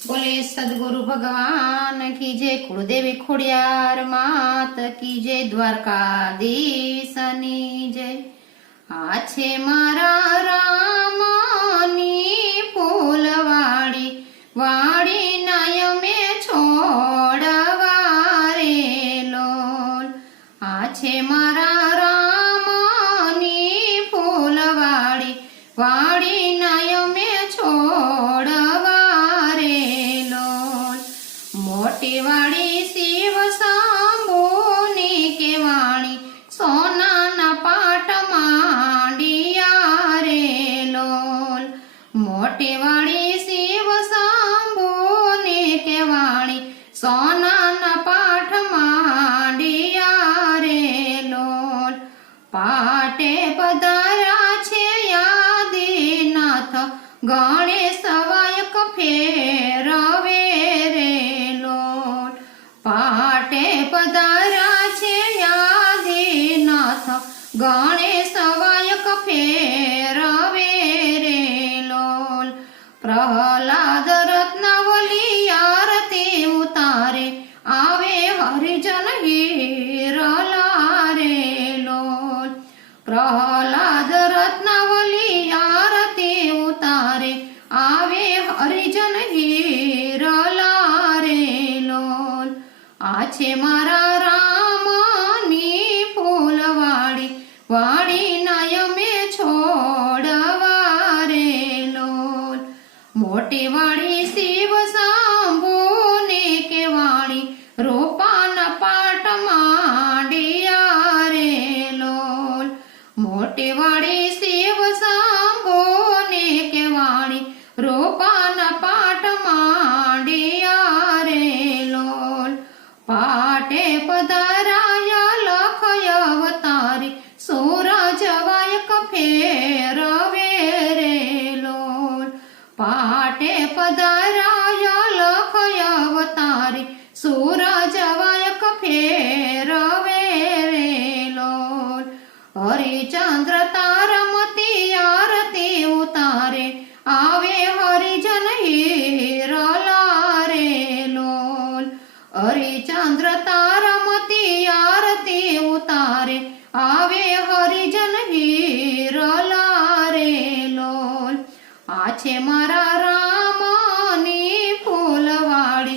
बोले सदगुरु भगवान की जय, कुलदेवी खोड़ियार मात की जय, द्वारकाधीशनी जय। आछे मारा रामनी फूलवाड़ी वाड़ी नाय में छोड़वा रे लोल। आछे मारा रामनी फूलवाड़ी वाड़ी नाय में छोड़वा रे लोल। मोटी वाड़ी शिव शंभुनी के वाणी सोना न पाट मांडिया रे लोल। मोटी वाड़ी शिव शंभुनी के वाणी सोना न पाठ मांडिया रे लोल। पाटे पधारा छे आदिनाथ गणेश वायक फेरवे रे लोल। पाटे पधारा छे आदिनाथ गणेश वायक फेरवे रे लोल। प्रहलाद रत्नावली आरती उतारे आवे हरिजन हीरला रे लोल। प्रहलाद रत्नावली आरती उतारे आवे हरिजन हीरला रे लोल। आछे मारा रामनी फूलवाड़ी वाड़ी नाय में छोड़वा रे लोल। मोटी वाड़ी शिव शंभुनी के वाणी रूपान पाट मांडिया रे लोल। मोटी वाड़ी शिव शंभुनी के वाणी रूपान पाट मांडिया रे लोल। पाटे पधाराय लख अवतारी सूरज वायक फेरवे रे लोल। पाटे पधाराय लख अवतारी सूरज वायक फेरवे रे लोल। हरिचंद्र तारमती आरती उतारे आवे हरिजन हीरला रे लोल। हरिचंद्र तारमती आरती उतारे आवे हरिजन हीरला रे लोल। आछे मारा रामनी फूलवाड़ी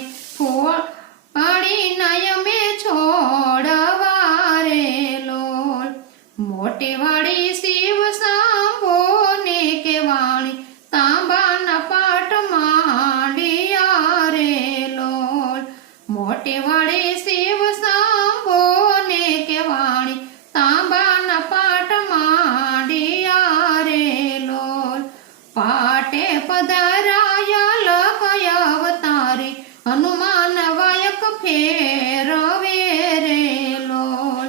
वाड़ी नाय में छोड़वा रे लोल। मोटी वाड़ी शिव शंभुनी के वाणी तांबा न पाट मांडिया रे लोल। मोटी वाड़ी शिव शंभुनी के वाणी तांबा न पाट मांडिया रे लोल। पाटे पधाराय लख अवतारी हनुमान वायक फेरवे रे लोल।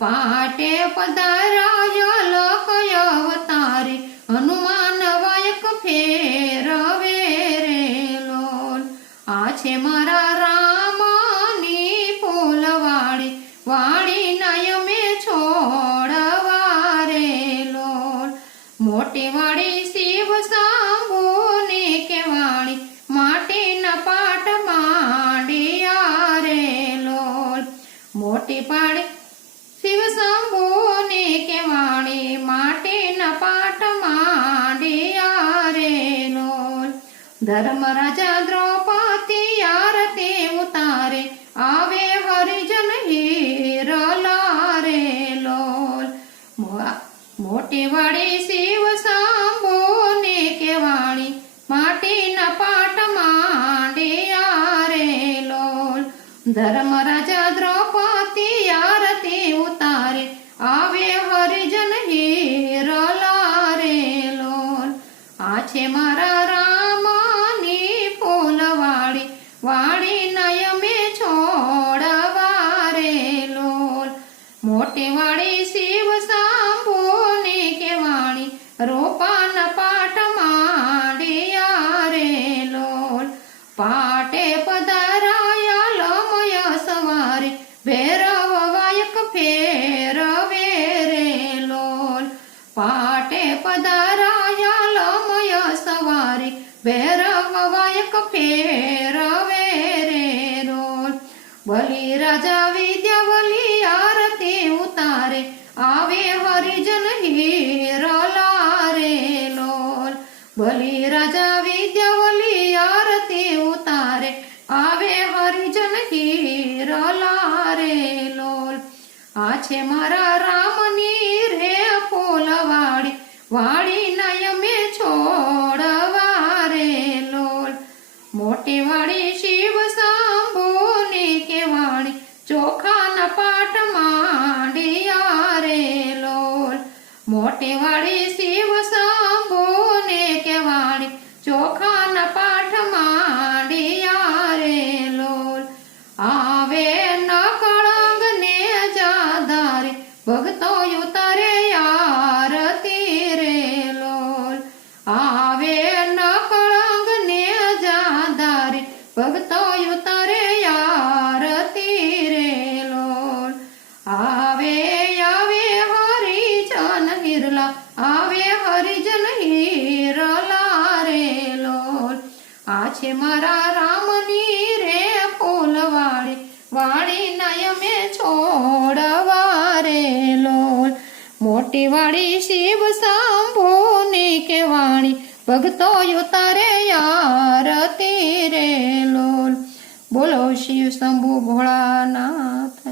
पाटे पधाराय लख अवतारी हनुमान वायक फेरवे रे लोल। आछे मारा रामनी फूलवाड़ी वाड़ी नाय में छोड़वा रे लोल। मोटी वाड़ी शिव शंभुनी के वाणी माटी न पाट मांडिया रे लोल। मोटी पाड़ी शिव शंभुनी के वाणी माटी न पाट मांडिया रे लोल। धर्मराजा द्रौपदी आरती उतारे आवे हरिजन हीरला रे लोल। मोटी वाड़ी शिव शंभुनी के वाणी माटी न पाट मांडिया रे लोल। धर्मराजा द्रौपदी आरती उतारे आवे हरिजन हीरला रे लोल। आछे मारा रामनी फूलवाड़ी वाड़ी नाय में छोड़वा रे लोल। मोटी वाड़ी शिव शंभुनी के वाणी रूपान पाट मांडिया रे लोल। पाटे पधाराय लमय सवारी भैरव वायक फेरवे रे लोल। पाटे पधाराय लमय सवारी भैरव वायक फेर બલી રાજા વિદ્યાવલી આરતી ઉતારે આવે હરિજન હીરલા રે લોલ બલી રાજા વિદ્યાવલી આરતી ઉતારે આવે હરિજન હીરલા રે લોલ આ છે મારા રામની રે ફૂલવાડી વાડી નયમે છોડવા રે લોલ મોટી વાડી શિવ શંભુને કેવાડી ચોખાના પાઠ માંડિયા રે લોલ મોટી વાડી શિવ શંભુને કેવાડી ચોખાના પાઠ માંડિયા રે લોલ આવે ન કળંગ ને જાધારે ભક્તો ઉતારે આરતી રે લોલ આવે ન કળંગ ને જાધારે ભક્તો ઉતારે આરતી રે લોલ આવે હરિજન હિરલા આવે હરિજન હિરલા રે લોલ આ છે મારા રામની રે ફૂલવાડી વાડી નયમે છોડવા રે લોલ મોટી વાડી શિવ શંભુને કેવાણી ભક્તો ઉતારે આરતી રે લોલ બોલો શિવ શંભુ ભોળાનાથ